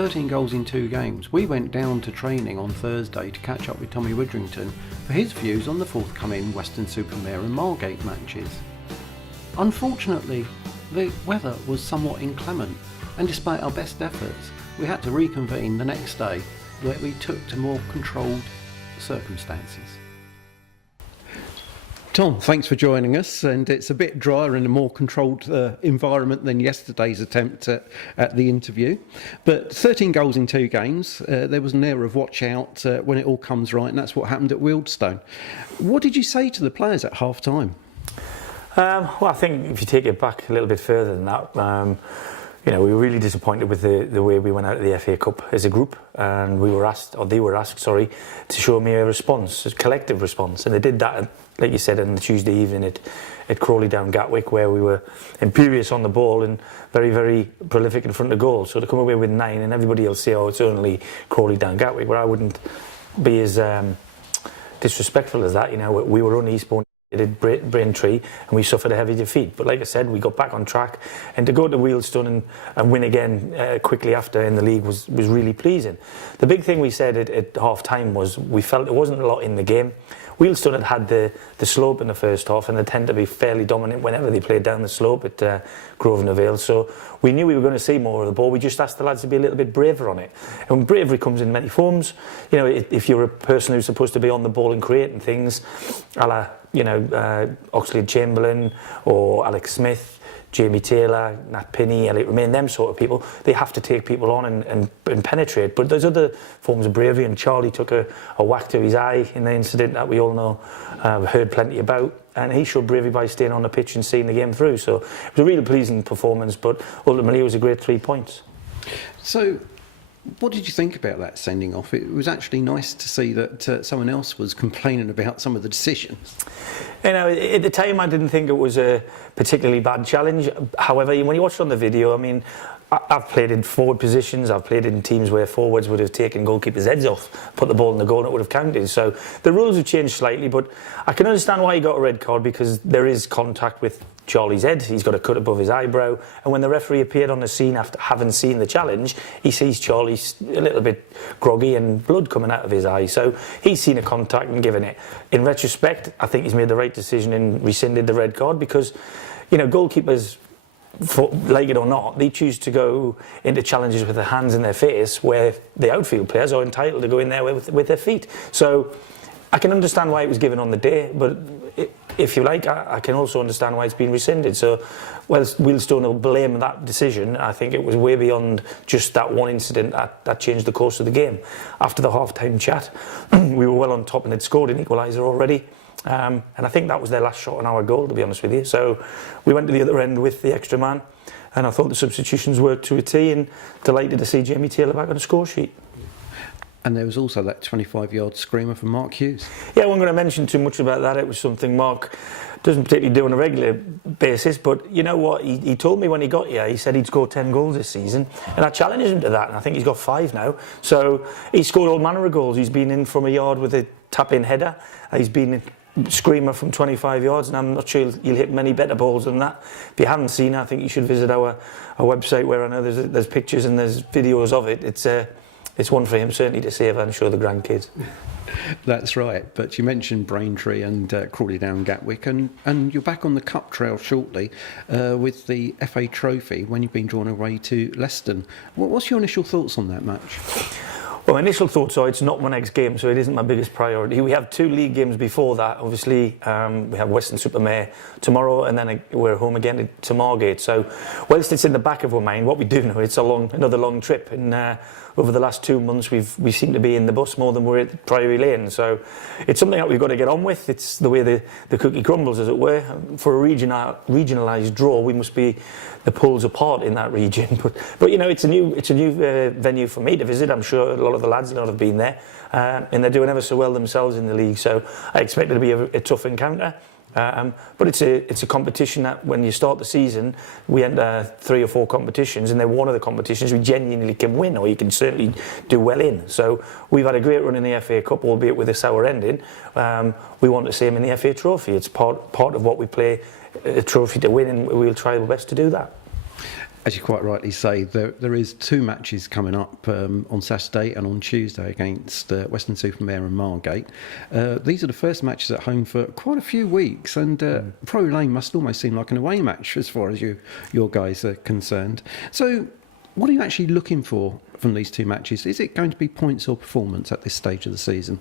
13 goals in 2 games, we went down to training on Thursday to catch up with Tommy Widdrington for his views on the forthcoming Weston-Super-Mare and Margate matches. Unfortunately, the weather was somewhat inclement, and despite our best efforts, we had to reconvene the next day, where we took to more controlled circumstances. Tom, thanks for joining us, and it's a bit drier and a more controlled environment than yesterday's attempt at the interview. But 13 goals in 2 games, there was an air of watch out when it all comes right, and that's what happened at Wealdstone. What did you say to the players at half time? Well, I think if you take it back a little bit further than that, you know, we were really disappointed with the way we went out of the FA Cup as a group, and we were asked, or they were asked, sorry, to show me a response, a collective response, and they did that, like you said, on the Tuesday evening at Crawley down Gatwick, where we were imperious on the ball and very, very prolific in front of goal. So to come away with 9, and everybody else say, oh, it's only Crawley down Gatwick, where I wouldn't be as disrespectful as that. You know, we were on Eastbourne. Did Braintree, and we suffered a heavy defeat, but like I said, we got back on track, and to go to Wealdstone and win again quickly after in the league was really pleasing. The big thing we said at half time was we felt there wasn't a lot in the game. Wealdstone had the slope in the first half, and they tend to be fairly dominant whenever they played down the slope at Grosvenor Vale, so we knew we were going to see more of the ball. We just asked the lads to be a little bit braver on it, and bravery comes in many forms. You know, if you're a person who's supposed to be on the ball and creating things, a la, you know, Oxlade-Chamberlain or Alex Smith, Jamie Taylor, Nat Pinney, Elliot Romain, them sort of people, they have to take people on and penetrate. But there's other forms of bravery, and Charlie took a whack to his eye in the incident that we all know, heard plenty about, and he showed bravery by staying on the pitch and seeing the game through. So it was a really pleasing performance, but ultimately it was a great 3 points. So what did you think about that sending off? It was actually nice to see that someone else was complaining about some of the decisions. You know, at the time I didn't think it was a particularly bad challenge. However, when you watch it on the video, I mean, I've played in forward positions, I've played in teams where forwards would have taken goalkeepers' heads off, put the ball in the goal and it would have counted. So the rules have changed slightly, but I can understand why he got a red card, because there is contact with Charlie's head. He's got a cut above his eyebrow, and when the referee appeared on the scene after having seen the challenge, he sees Charlie a little bit groggy and blood coming out of his eye. So he's seen a contact and given it. In retrospect, I think he's made the right decision and rescinded the red card, because, you know, goalkeepers, like it or not, they choose to go into challenges with their hands in their face, where the outfield players are entitled to go in there with their feet. So I can understand why it was given on the day, but if you like, I can also understand why it's been rescinded. So, well, Wealdstone will blame that decision. I think it was way beyond just that one incident that changed the course of the game. After the half-time chat, we were well on top and had scored an equaliser already. And I think that was their last shot on our goal, to be honest with you. So we went to the other end with the extra man, and I thought the substitutions worked to a T, and delighted to see Jamie Taylor back on the score sheet. And there was also that 25-yard screamer from Mark Hughes. Yeah, I wasn't going to mention too much about that. It was something Mark doesn't particularly do on a regular basis, but you know what? He told me when he got here, he said he'd score 10 goals this season, and I challenged him to that, and I think he's got 5 now. So he's scored all manner of goals. He's been in from a yard with a tap-in header. He's been screamer from 25 yards, and I'm not sure he'll hit many better balls than that. If you haven't seen it, I think you should visit our website, where I know there's pictures and there's videos of it. It's one for him certainly to save and show the grandkids. That's right, but you mentioned Braintree and Crawley down Gatwick, and you're back on the cup trail shortly with the FA Trophy when you've been drawn away to Leicester. What's your initial thoughts on that match? Well, my initial thoughts are it's not my next game, so it isn't my biggest priority. We have 2 league games before that. Obviously, we have Weston-Super-Mare tomorrow, and then we're home again to Margate. So, whilst it's in the back of our mind, what we do know, it's another long trip. And over the last 2 months, we seem to be in the bus more than we're at Priory Lane. So, it's something that we've got to get on with. It's the way the cookie crumbles, as it were. For a regionalised draw, we must be the poles apart in that region. But you know, it's a new venue for me to visit. I'm sure a lot of the lads have been there, and they're doing ever so well themselves in the league. So I expect it to be a tough encounter. But it's a competition that when you start the season, we enter 3 or 4 competitions, and they're one of the competitions we genuinely can win, or you can certainly do well in. So we've had a great run in the FA Cup, albeit with a sour ending. We want the same in the FA Trophy. It's part of what we play, a trophy to win, and we'll try our best to do that. As you quite rightly say, there is 2 matches coming up on Saturday and on Tuesday against Weston-Super-Mare and Margate. These are the first matches at home for quite a few weeks, and Priory Lane must almost seem like an away match as far as your guys are concerned. So what are you actually looking for from these 2 matches? Is it going to be points or performance at this stage of the season?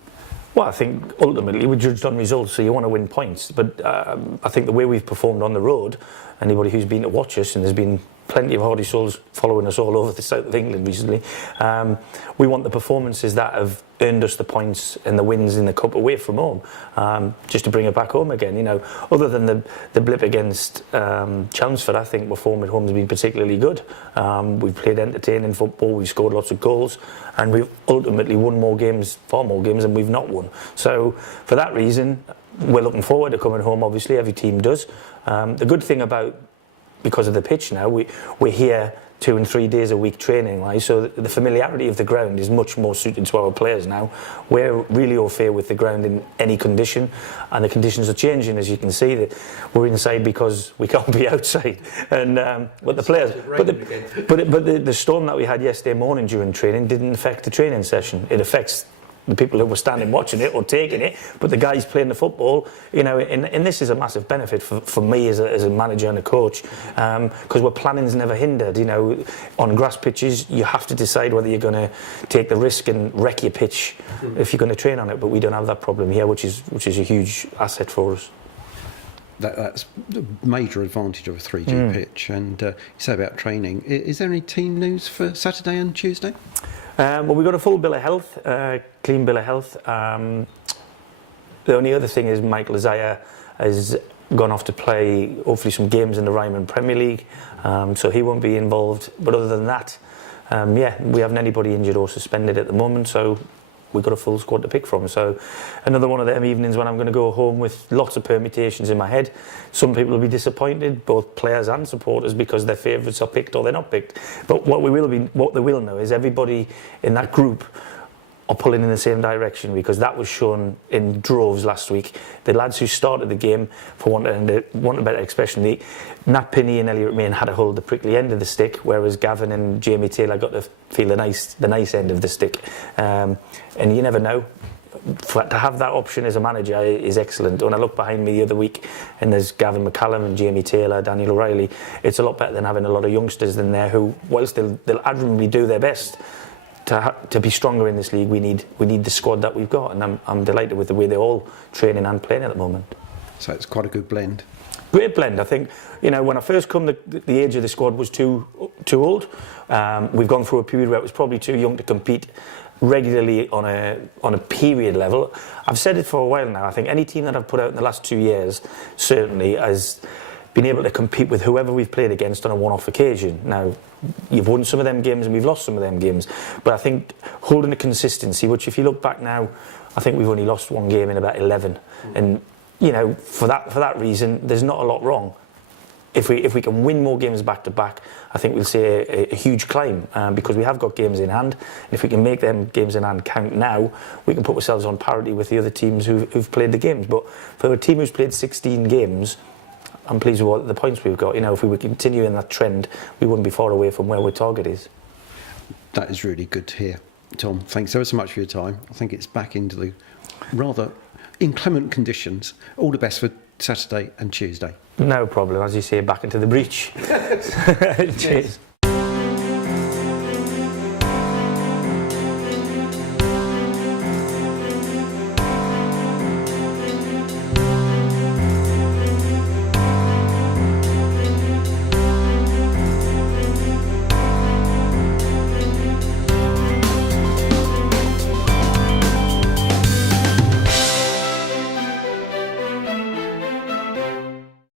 Well, I think ultimately we're judged on results, so you want to win points. But I think the way we've performed on the road, anybody who's been to watch us, and there's been plenty of hardy souls following us all over the south of England recently, we want the performances that have earned us the points and the wins in the cup away from home, just to bring it back home again. You know, other than the blip against Chelmsford, I think our form at home has been particularly good. We've played entertaining football, we've scored lots of goals, and we've ultimately won more games, far more games than we've not won. So for that reason, we're looking forward to coming home. Obviously, every team does. The good thing about, because of the pitch now, we're here 2 and 3 days a week training, right? So the familiarity of the ground is much more suited to our players now. We're really au fait with the ground in any condition, and the conditions are changing, as you can see. That we're inside because we can't be outside. And but the players, but the storm that we had yesterday morning during training didn't affect the training session. It affects the people who were standing watching it or taking it, but the guys playing the football, you know, and this is a massive benefit for me as a manager and a coach, because our planning's never hindered. You know, on grass pitches you have to decide whether you're going to take the risk and wreck your pitch if you're going to train on it, but we don't have that problem here, which is a huge asset for us. That's the major advantage of a 3G pitch. And you say about training, is there any team news for Saturday and Tuesday? Well, we've got a full bill of health, clean bill of health. The only other thing is Michael Isaiah has gone off to play hopefully some games in the Ryman Premier League, so he won't be involved. But other than that, yeah, we haven't anybody injured or suspended at the moment, so we've got a full squad to pick from. So another one of them evenings when I'm going to go home with lots of permutations in my head. Some people will be disappointed, both players and supporters, because their favourites are picked or they're not picked. But what they will know is everybody in that group are pulling in the same direction, because that was shown in droves last week. The lads who started the game, for want of a better expression, Nat Pinney and Elliot Main had to hold the prickly end of the stick, whereas Gavin and Jamie Taylor got to feel the nice end of the stick. And you never know. To have that option as a manager is excellent. When I look behind me the other week and there's Gavin McCallum and Jamie Taylor, Daniel O'Reilly, it's a lot better than having a lot of youngsters in there who, whilst they'll admirably do their best, to be stronger in this league, we need the squad that we've got, and I'm delighted with the way they're all training and playing at the moment. So it's quite a good blend. Great blend. I think, you know, when I first come, the age of the squad was too old. We've gone through a period where it was probably too young to compete regularly on a period level. I've said it for a while now. I think any team that I've put out in the last 2 years certainly has been able to compete with whoever we've played against on a one-off occasion. Now, you've won some of them games and we've lost some of them games, but I think holding a consistency, which if you look back now, I think we've only lost 1 game in about 11, and you know, for that reason, there's not a lot wrong. If we can win more games back to back, I think we'll see a huge climb, because we have got games in hand, and if we can make them games in hand count now, we can put ourselves on parity with the other teams who've played the games. But for a team who's played 16 games, I'm pleased with the points we've got. You know, if we were continuing that trend, we wouldn't be far away from where our target is. That is really good to hear. Tom, thanks ever so much for your time. I think it's back into the rather inclement conditions. All the best for Saturday and Tuesday. No problem. As you say, back into the breach. Cheers.